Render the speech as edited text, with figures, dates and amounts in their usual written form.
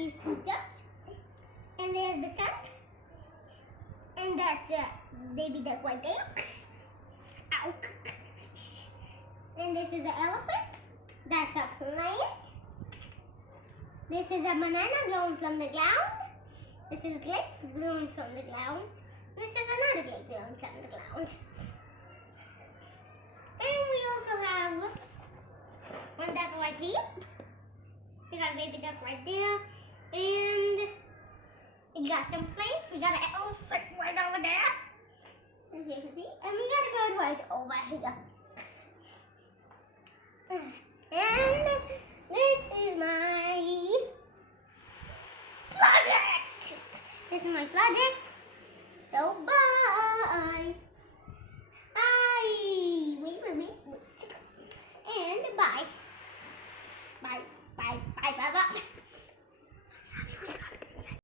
these food ducks. And there's the sun. And that's a baby duck right there. Ow. And this is the elephant. That's a plant. This is a banana growing from the ground. This is grapes growing from the ground. This is another grape growing from the ground. And we also have one duck right here. We got a baby duck right there. And we got some plants. We got an elephant right over there. As you can see. And we got a bird right over here. And this is my project. This is my project. So bye.